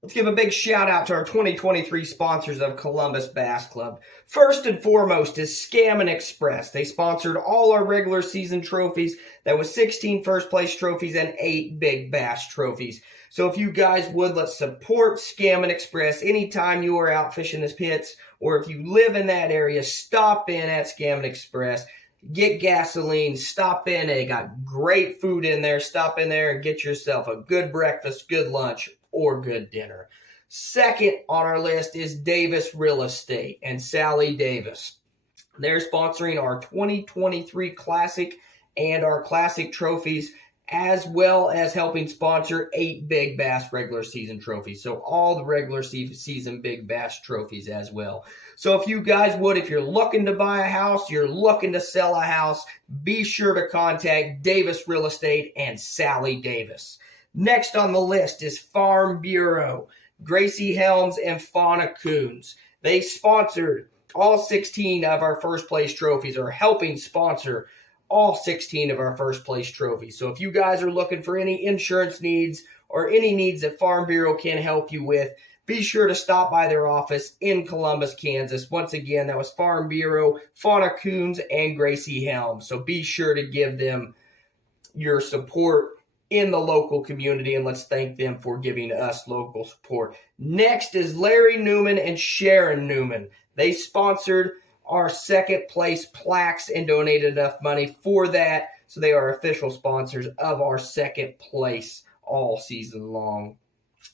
Let's give a big shout out to our 2023 sponsors of Columbus Bass Club. First and foremost is Scammon Express. They sponsored all our regular season trophies. That was 16 first place trophies and 8 big bass trophies. So if you guys would, let's support Scammon Express anytime you are out fishing this pits, or if you live in that area, stop in at Scammon Express. Get gasoline, stop in. They got great food in there. Stop in there and get yourself a good breakfast, good lunch, or good dinner. Second on our list is Davis Real Estate and Sally Davis. They're sponsoring our 2023 Classic and our Classic trophies, as well as helping sponsor 8 Big Bass regular season trophies. So all the regular season Big Bass trophies as well. So if you guys would, if you're looking to buy a house, you're looking to sell a house, be sure to contact Davis Real Estate and Sally Davis. Next on the list is Farm Bureau, Gracie Helms and Fauna Coons. They sponsored all 16 of our first place trophies, or helping sponsor all 16 of our first place trophies. So if you guys are looking for any insurance needs or any needs that Farm Bureau can help you with, be sure to stop by their office in Columbus, Kansas. Once again, that was Farm Bureau, Fauna Coons, and Gracie Helms. So be sure to give them your support in the local community, and let's thank them for giving us local support. Next is Larry Newman and Sharon Newman. They sponsored our second place plaques and donated enough money for that, so they are official sponsors of our second place all season long.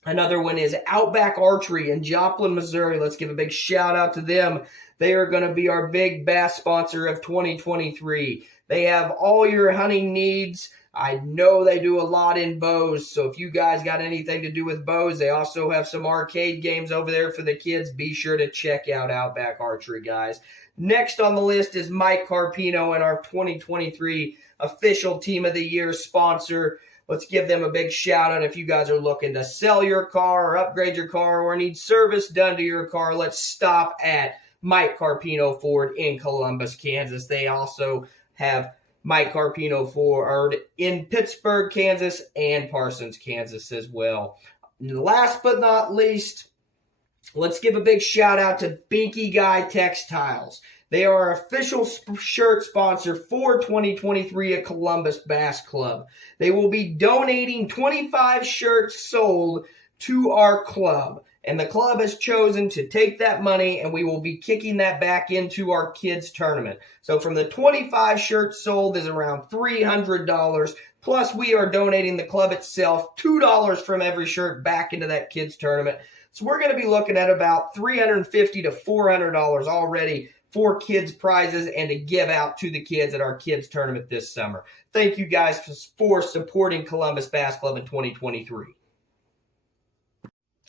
Another one is Outback Archery in Joplin, Missouri. Let's give a big shout out to them. They are going to be our big bass sponsor of 2023. They have all your hunting needs. I know they do a lot in bows, so if you guys got anything to do with bows, they also have some arcade games over there for the kids. Be sure to check out Outback Archery, guys. Next on the list is Mike Carpino and our 2023 official Team of the Year sponsor. Let's give them a big shout out. If you guys are looking to sell your car or upgrade your car or need service done to your car, let's stop at Mike Carpino Ford in Columbus, Kansas. They also have Mike Carpino Ford in Pittsburgh, Kansas, and Parsons, Kansas as well. And last but not least, let's give a big shout out to Binky Guy Textiles. They are our official shirt sponsor for 2023 at Columbus Bass Club. They will be donating 25 shirts sold to our club. And the club has chosen to take that money, and we will be kicking that back into our kids' tournament. So from the 25 shirts sold is around $300. Plus, we are donating the club itself $2 from every shirt back into that kids' tournament. So we're going to be looking at about $350 to $400 already for kids' prizes and to give out to the kids at our kids' tournament this summer. Thank you guys for supporting Columbus Bass Club in 2023.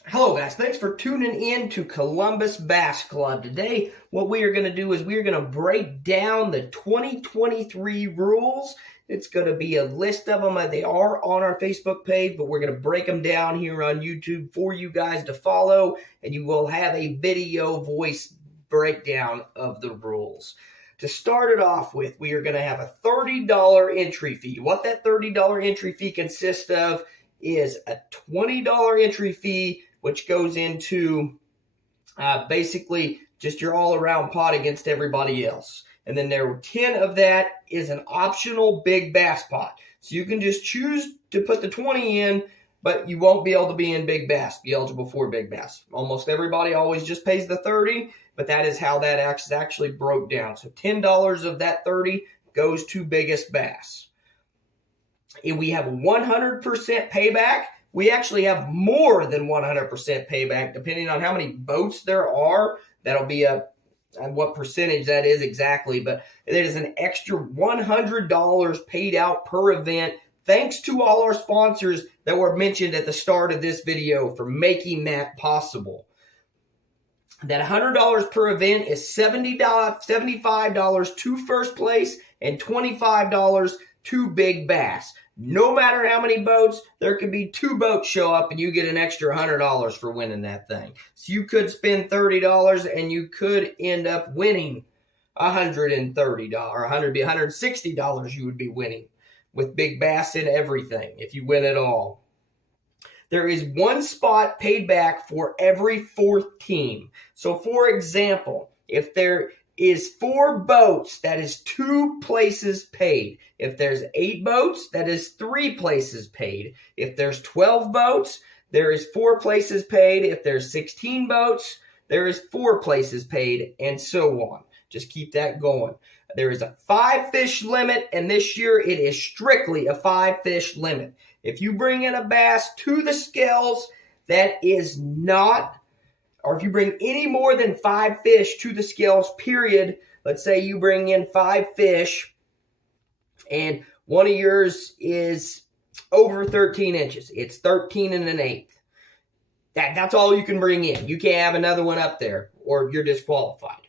Hello guys, thanks for tuning in to Columbus Bass Club. Today, what we are going to do is we are going to break down the 2023 rules. It's going to be a list of them. They are on our Facebook page, but we're going to break them down here on YouTube for you guys to follow, and you will have a video voice breakdown of the rules. To start it off with, we are going to have a $30 entry fee. What that $30 entry fee consists of is a $20 entry fee, which goes into basically just your all-around pot against everybody else. And then there 10 of that is an optional big bass pot. So you can just choose to put the 20 in, but you won't be able to be in big bass, be eligible for big bass. Almost everybody always just pays the 30, but that is how that actually broke down. So $10 of that 30 goes to biggest bass. If we have 100% payback, we actually have more than 100% payback, depending on how many boats there are. That'll be what percentage that is exactly, but it is an extra $100 paid out per event, thanks to all our sponsors that were mentioned at the start of this video for making that possible. That $100 per event is $75 to first place and $25 to big bass. No matter how many boats, there could be 2 boats show up and you get an extra $100 for winning that thing. So you could spend $30 and you could end up winning $130 or $160 you would be winning with big bass and everything if you win it all. there is one spot paid back for every fourth team. So, for example, if there is 4 boats, that is 2 places paid. If there's 8 boats, that is 3 places paid. If there's 12 boats, there is 4 places paid. If there's 16 boats, there is 4 places paid, and so on. Just keep that going. There is a 5-fish limit, and this year it is strictly a 5-fish limit. If you bring in a bass to the scales that is not, or if you bring any more than 5 fish to the scales, period, let's say you bring in 5 fish and one of yours is over 13 inches. It's 13 and an eighth. That's all you can bring in. You can't have another one up there or you're disqualified.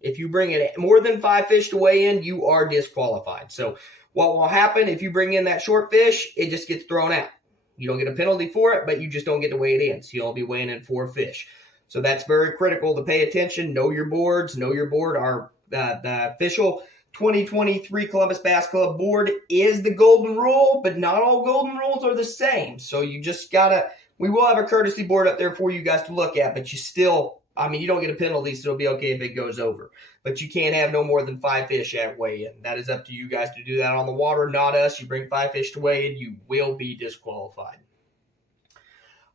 If you bring in more than 5 fish to weigh in, you are disqualified. So what will happen if you bring in that short fish, it just gets thrown out. You don't get a penalty for it, but you just don't get to weigh it in. So you'll be weighing in 4 fish. So that's very critical to pay attention. Know your boards. Know your board. Our the official 2023 Columbus Bass Club board is the golden rule, but not all golden rules are the same. So you just gotta. We will have a courtesy board up there for you guys to look at, but you still, you don't get a penalty, so it'll be okay if it goes over. But you can't have no more than 5 fish at weigh-in. That is up to you guys to do that on the water, not us. You bring 5 fish to weigh-in, you will be disqualified.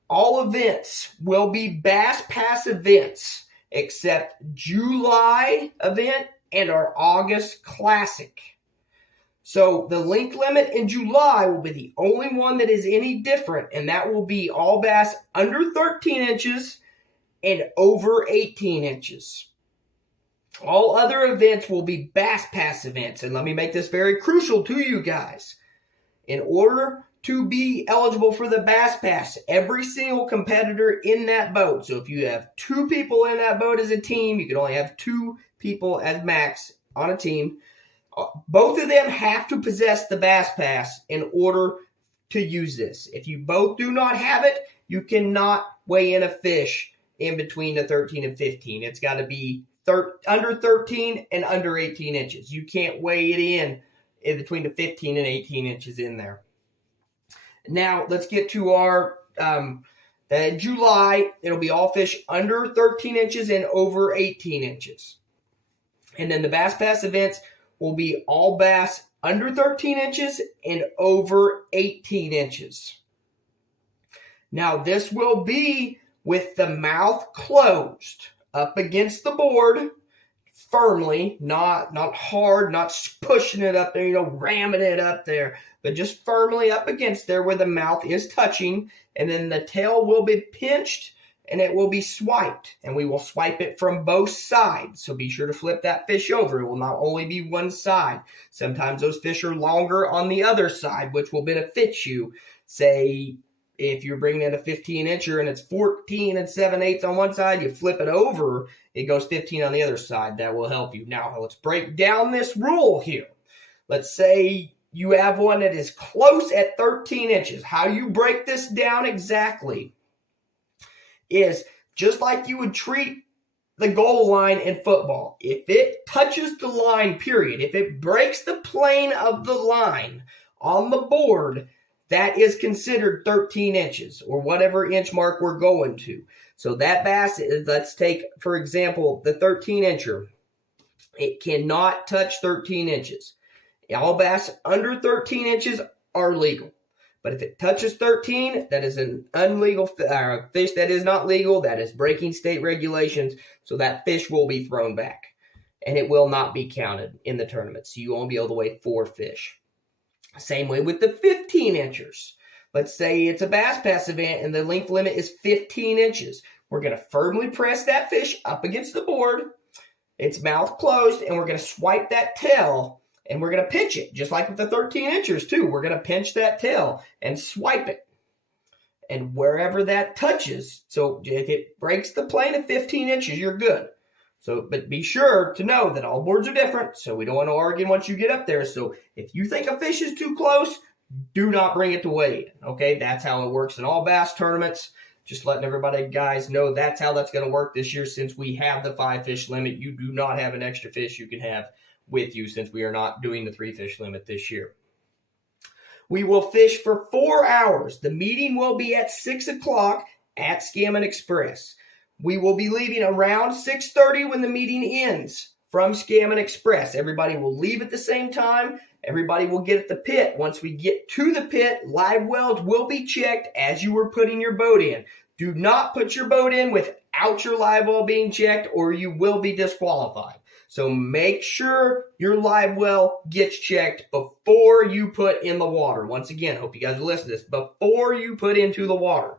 All events will be Bass Pass events except July event and our August Classic. So the length limit in July will be the only one that is any different, and that will be all bass under 13 inches and over 18 inches. All other events will be Bass Pass events, and let me make this very crucial to you guys. In order to be eligible for the Bass Pass, every single competitor in that boat, so if you have 2 people in that boat as a team, you can only have 2 people as max on a team. Both of them have to possess the Bass Pass in order to use this. If you both do not have it, you cannot weigh in a fish in between the 13 and 15. It's got to be under 13 and under 18 inches. You can't weigh it in between the 15 and 18 inches in there. Now, let's get to our July. It'll be all fish under 13 inches and over 18 inches. And then the Bass Pass events will be all bass under 13 inches and over 18 inches. Now, this will be with the mouth closed up against the board firmly, not hard, not pushing it up there, ramming it up there, but just firmly up against there where the mouth is touching, and then the tail will be pinched and it will be swiped, and we will swipe it from both sides. So be sure to flip that fish over. It will not only be one side. Sometimes those fish are longer on the other side, which will benefit you. Say, if you're bringing in a 15-incher and it's 14 and 7/8 on one side, you flip it over, it goes 15 on the other side. That will help you. Now, let's break down this rule here. Let's say you have one that is close at 13 inches. How you break this down exactly is just like you would treat the goal line in football. If it touches the line, period, if it breaks the plane of the line on the board, that is considered 13 inches or whatever inch mark we're going to. So that bass, let's take, for example, the 13-incher. It cannot touch 13 inches. All bass under 13 inches are legal. But if it touches 13, that is an unlegal fish that is not legal. That is breaking state regulations. So that fish will be thrown back. And it will not be counted in the tournament. So you won't be able to weigh 4 fish. Same way with the 15-inchers. Let's say it's a Bass Pass event and the length limit is 15 inches. We're going to firmly press that fish up against the board. Its mouth closed, and we're going to swipe that tail. And we're going to pinch it, just like with the 13-inchers too. We're going to pinch that tail and swipe it. And wherever that touches, so if it breaks the plane of 15 inches, you're good. So, but be sure to know that all boards are different, so we don't want to argue once you get up there. So if you think a fish is too close, do not bring it to weigh. Okay, that's how it works in all bass tournaments. Just letting everybody, guys, know that's how that's going to work this year. Since we have the 5-fish limit, you do not have an extra fish you can have with you since we are not doing the 3-fish limit this year. We will fish for 4 hours. The meeting will be at 6 o'clock at Scammon Express. We will be leaving around 6:30 when the meeting ends from Scammon Express. Everybody will leave at the same time. Everybody will get at the pit. Once we get to the pit, live wells will be checked as you were putting your boat in. Do not put your boat in without your live well being checked, or you will be disqualified. So make sure your live well gets checked before you put in the water. Once again, hope you guys listen to this. Before you put into the water.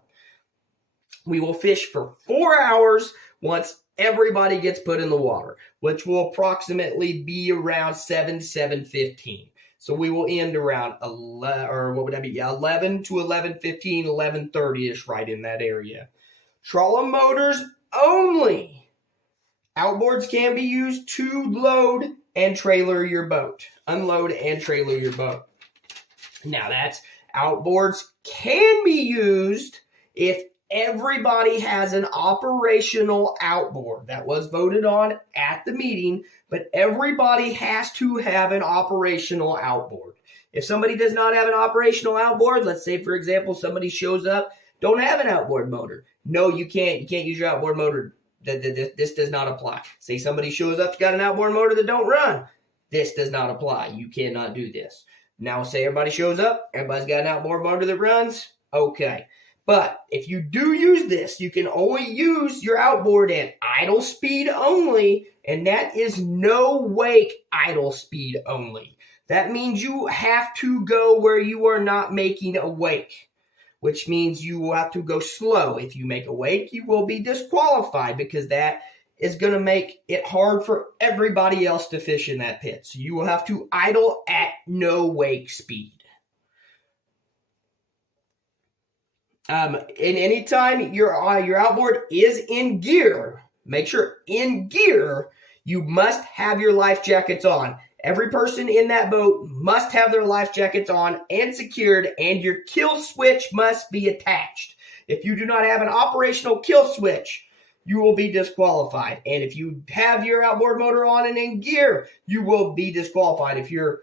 We will fish for 4 hours once everybody gets put in the water, which will approximately be around 7:15. So we will end around 11 to 11:15, 11:30-ish, right in that area. Trawler motors only. Outboards can be used to load and trailer your boat. Unload and trailer your boat. Now outboards can be used if everybody has an operational outboard. That was voted on at the meeting, but everybody has to have an operational outboard. If somebody does not have an operational outboard, let's say, for example, somebody shows up, don't have an outboard motor. No, you can't. You can't use your outboard motor. This does not apply. Say somebody shows up, got an outboard motor that don't run. This does not apply. You cannot do this. Now, say everybody shows up, everybody's got an outboard motor that runs. Okay. But if you do use this, you can only use your outboard at idle speed only, and that is no wake idle speed only. That means you have to go where you are not making a wake, which means you will have to go slow. If you make a wake, you will be disqualified because that is going to make it hard for everybody else to fish in that pit. So you will have to idle at no wake speed. And anytime your outboard is in gear, make sure in gear, you must have your life jackets on. Every person in that boat must have their life jackets on and secured, and your kill switch must be attached. If you do not have an operational kill switch, you will be disqualified. And if you have your outboard motor on and in gear, you will be disqualified if your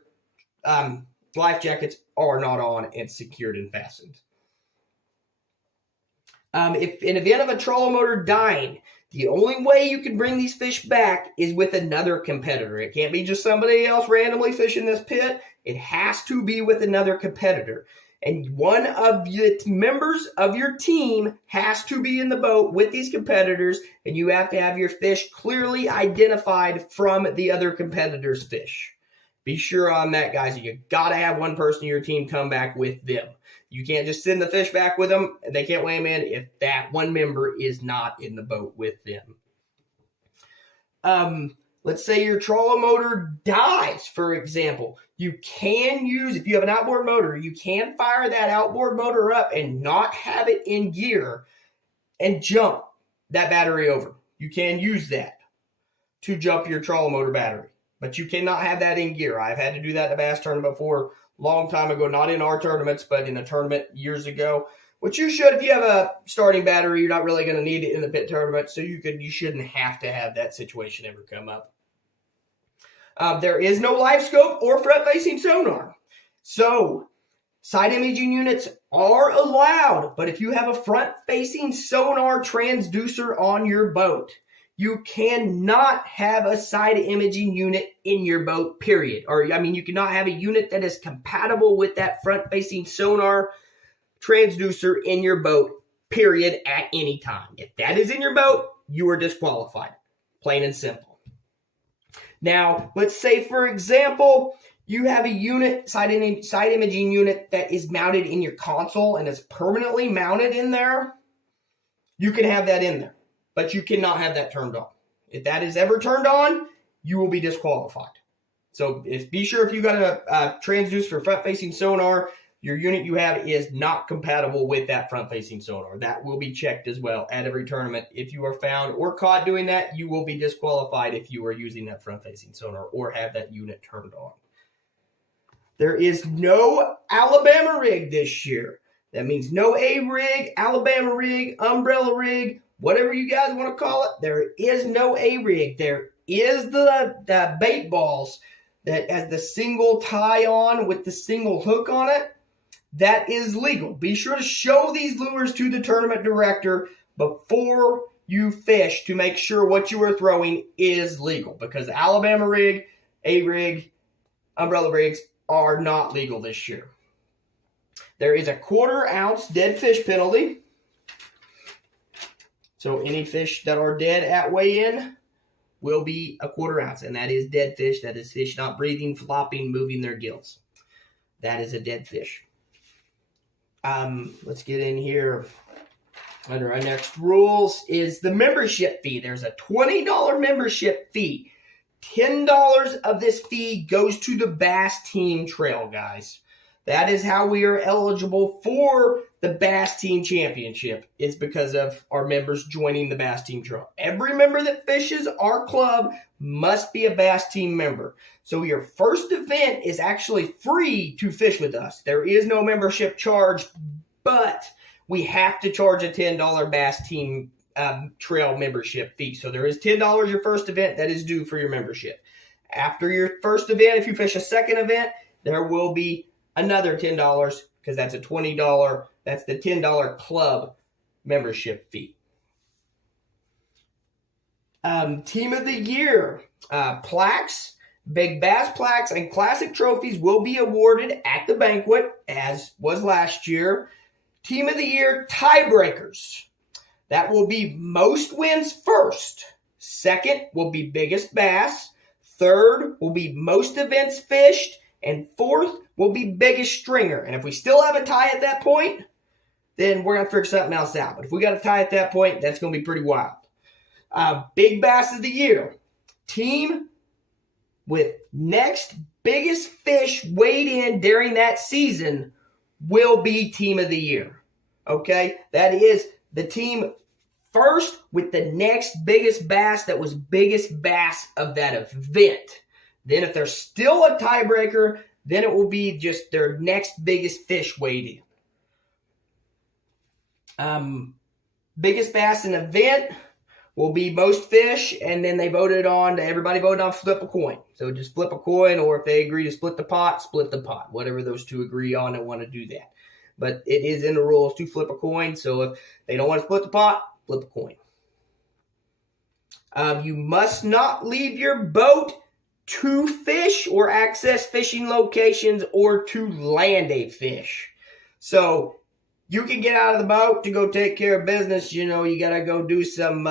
life jackets are not on and secured and fastened. If in event of a trolling motor dying, the only way you can bring these fish back is with another competitor. It can't be just somebody else randomly fishing this pit. It has to be with another competitor. And one of the members of your team has to be in the boat with these competitors, and you have to have your fish clearly identified from the other competitor's fish. Be sure on that, guys. You got to have one person in your team come back with them. You can't just send the fish back with them, and they can't weigh them in if that one member is not in the boat with them. Let's say your trolling motor dies, for example. You can use, if you have an outboard motor, you can fire that outboard motor up and not have it in gear and jump that battery over. You can use that to jump your trolling motor battery, but you cannot have that in gear. I've had to do that in a bass tournament before. Long time ago, not in our tournaments, but in a tournament years ago, which you should. If you have a starting battery, you're not really going to need it in the pit tournament, so you shouldn't have to have that situation ever come up. There is no live scope or front-facing sonar, so side imaging units are allowed, but if you have a front-facing sonar transducer on your boat, you cannot have a side imaging unit in your boat, period. You cannot have a unit that is compatible with that front-facing sonar transducer in your boat, period, at any time. If that is in your boat, you are disqualified. Plain and simple. Now, let's say, for example, you have a unit, side imaging unit that is mounted in your console and is permanently mounted in there. You can have that in there, but you cannot have that turned on. If that is ever turned on, you will be disqualified. So be sure if you got a transducer for front-facing sonar, your unit you have is not compatible with that front-facing sonar. That will be checked as well at every tournament. If you are found or caught doing that, you will be disqualified if you are using that front-facing sonar or have that unit turned on. There is no Alabama rig this year. That means no A-rig, Alabama rig, umbrella rig, whatever you guys want to call it. There is no A-rig. There is the bait balls that has the single tie on with the single hook on it. that is legal. Be sure to show these lures to the tournament director before you fish to make sure what you are throwing is legal, because Alabama rig, A-rig, umbrella rigs are not legal this year. There is a 1/4 ounce dead fish penalty. So any fish that are dead at weigh-in will be a 1/4 ounce, and that is dead fish. That is fish not breathing, flopping, moving their gills. That is a dead fish. Let's get in here. Under our next rules is the membership fee. There's a $20 membership fee. $10 of this fee goes to the Bass Team Trail, guys. That is how we are eligible for the Bass Team Championship, is because of our members joining the Bass Team Trail. Every member that fishes our club must be a Bass Team member. So your first event is actually free to fish with us. There is no membership charge, but we have to charge a $10 Bass Team Trail membership fee. So there is $10 your first event that is due for your membership. After your first event, if you fish a second event, there will be another $10, because that's a $20. That's the $10 club membership fee. Team of the Year plaques, Big Bass plaques, and classic trophies will be awarded at the banquet, as was last year. Team of the Year tiebreakers. That will be most wins first. Second will be biggest bass. Third will be most events fished. And fourth will be biggest stringer. And if we still have a tie at that point, then we're going to figure something else out. But if we got a tie at that point, that's going to be pretty wild. Big Bass of the Year. Team with next biggest fish weighed in during that season will be Team of the Year. Okay? That is the team first with the next biggest bass that was biggest bass of that event. Then if there's still a tiebreaker, then it will be just their next biggest fish weighed in. Biggest bass in event will be most fish, and then everybody voted on flip a coin. So just flip a coin, or if they agree to split the pot, whatever those two agree on and want to do that. But it is in the rules to flip a coin, so if they don't want to split the pot, flip a coin. You must not leave your boat to fish or access fishing locations or to land a fish. So you can get out of the boat to go take care of business. You got to go do some,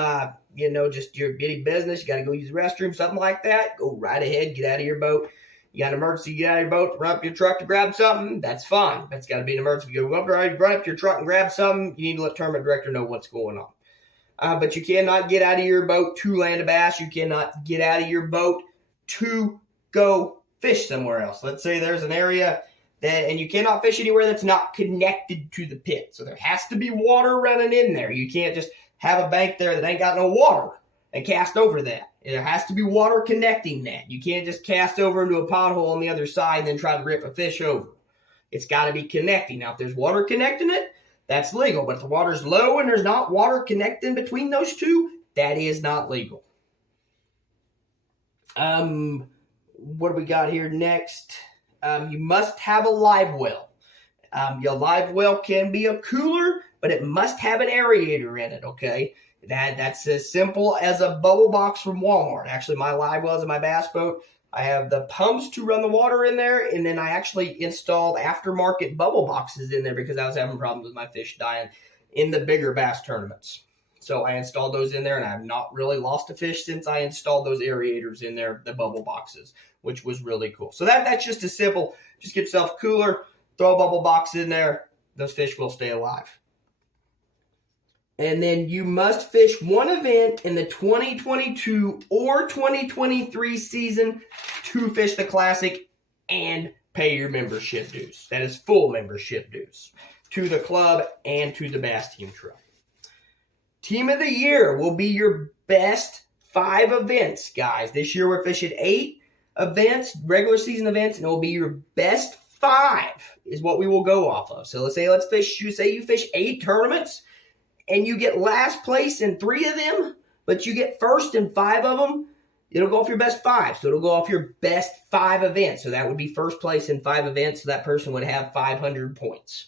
just your bitty business. You got to go use the restroom, something like that. Go right ahead, get out of your boat. You got an emergency, get out of your boat, run up your truck to grab something, that's fine. That's got to be an emergency. You go up, run up your truck and grab something, you need to let the tournament director know what's going on. But you cannot get out of your boat to land a bass. You cannot get out of your boat to go fish somewhere else. Let's say there's an area and you cannot fish anywhere that's not connected to the pit. So there has to be water running in there. You can't just have a bank there that ain't got no water and cast over that. There has to be water connecting that. You can't just cast over into a pothole on the other side and then try to rip a fish over. It's got to be connecting. Now, if there's water connecting it, that's legal. But if the water's low and there's not water connecting between those two, that is not legal. What do we got here next? You must have a live well. Your live well can be a cooler, but it must have an aerator in it, okay? That's as simple as a bubble box from Walmart. Actually, my live wells in my bass boat, I have the pumps to run the water in there, and then I actually installed aftermarket bubble boxes in there because I was having problems with my fish dying in the bigger bass tournaments. So I installed those in there, and I have not really lost a fish since I installed those aerators in there, the bubble boxes, which was really cool. So that's just as simple. Just get yourself a cooler, throw a bubble box in there. Those fish will stay alive. And then you must fish one event in the 2022 or 2023 season to fish the Classic and pay your membership dues. That is full membership dues to the club and to the Bass Team Trail. Team of the Year will be your best 5 events, guys. This year we're fishing 8 events, regular season events, and it will be your best 5 is what we will go off of. So let's say you fish 8 tournaments, and you get last place in 3 of them, but you get first in 5 of them, it'll go off your best 5. So it'll go off your best 5 events. So that would be first place in 5 events. So that person would have 500 points.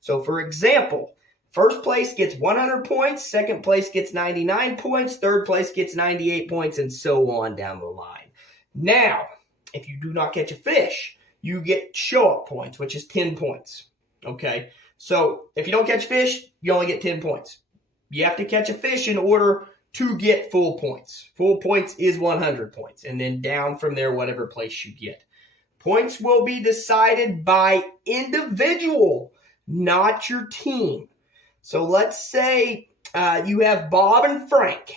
So for example, first place gets 100 points, second place gets 99 points, third place gets 98 points, and so on down the line. Now, if you do not catch a fish, you get show-up points, which is 10 points. Okay? So if you don't catch fish, you only get 10 points. You have to catch a fish in order to get full points. Full points is 100 points, and then down from there, whatever place you get. Points will be decided by individual, not your team. So let's say you have Bob and Frank.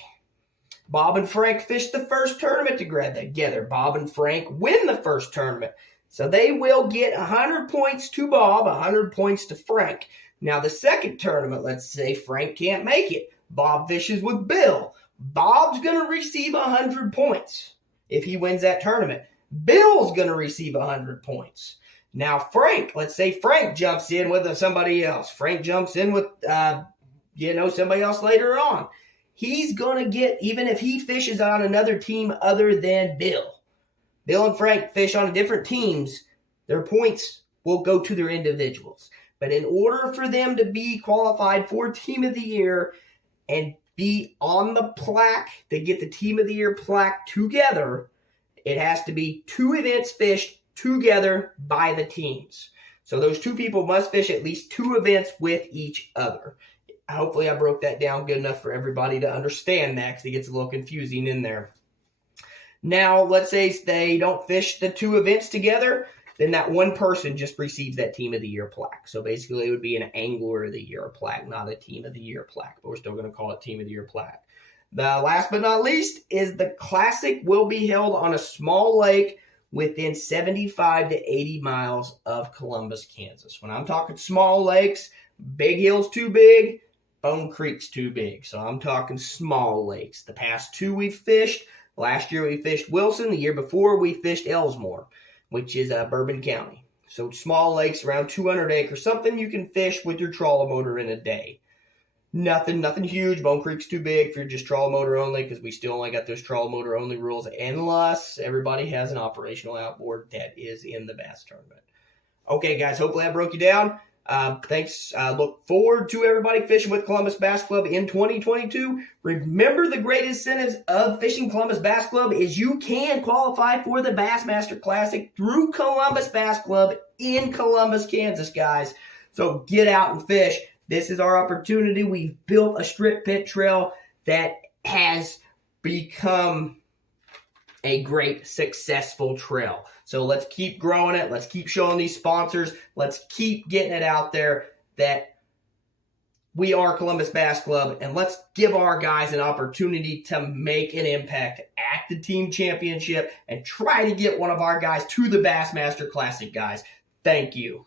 Bob and Frank fish the first tournament together. Bob and Frank win the first tournament. So they will get 100 points to Bob, 100 points to Frank. Now the second tournament, let's say Frank can't make it. Bob fishes with Bill. Bob's going to receive 100 points if he wins that tournament. Bill's going to receive 100 points. Now Frank, let's say Frank jumps in with somebody else. Frank jumps in with, somebody else later on. He's going to get, even if he fishes on another team other than Bill. Bill and Frank fish on different teams. Their points will go to their individuals. But in order for them to be qualified for Team of the Year and be on the plaque, to get the Team of the Year plaque together, it has to be 2 events fished together by the teams. So those 2 people must fish at least 2 events with each other. Hopefully I broke that down good enough for everybody to understand that, because it gets a little confusing in there. Now, let's say they don't fish the 2 events together, then that one person just receives that Team of the Year plaque. So basically it would be an Angler of the Year plaque, not a Team of the Year plaque, but we're still going to call it Team of the Year plaque. The last but not least is the Classic will be held on a small lake within 75 to 80 miles of Columbus, Kansas. When I'm talking small lakes, Big Hill's too big, Bone Creek's too big. So I'm talking small lakes. The past 2 we've fished. Last year we fished Wilson. The year before we fished Elsmore, which is Bourbon County. So small lakes around 200 acres. Something you can fish with your trawler motor in a day. Nothing huge. Bone Creek's too big for your just trawler motor only, because we still only got those trawler motor only rules, unless everybody has an operational outboard that is in the bass tournament. Okay, guys, hopefully I broke you down. Thanks. Look forward to everybody fishing with Columbus Bass Club in 2022. Remember, the great incentives of fishing Columbus Bass Club is you can qualify for the Bassmaster Classic through Columbus Bass Club in Columbus, Kansas, guys. So get out and fish. This is our opportunity. We've built a strip pit trail that has become a great, successful trail. So let's keep growing it. Let's keep showing these sponsors. Let's keep getting it out there that we are Columbus Bass Club, and let's give our guys an opportunity to make an impact at the team championship and try to get one of our guys to the Bassmaster Classic, guys. Thank you.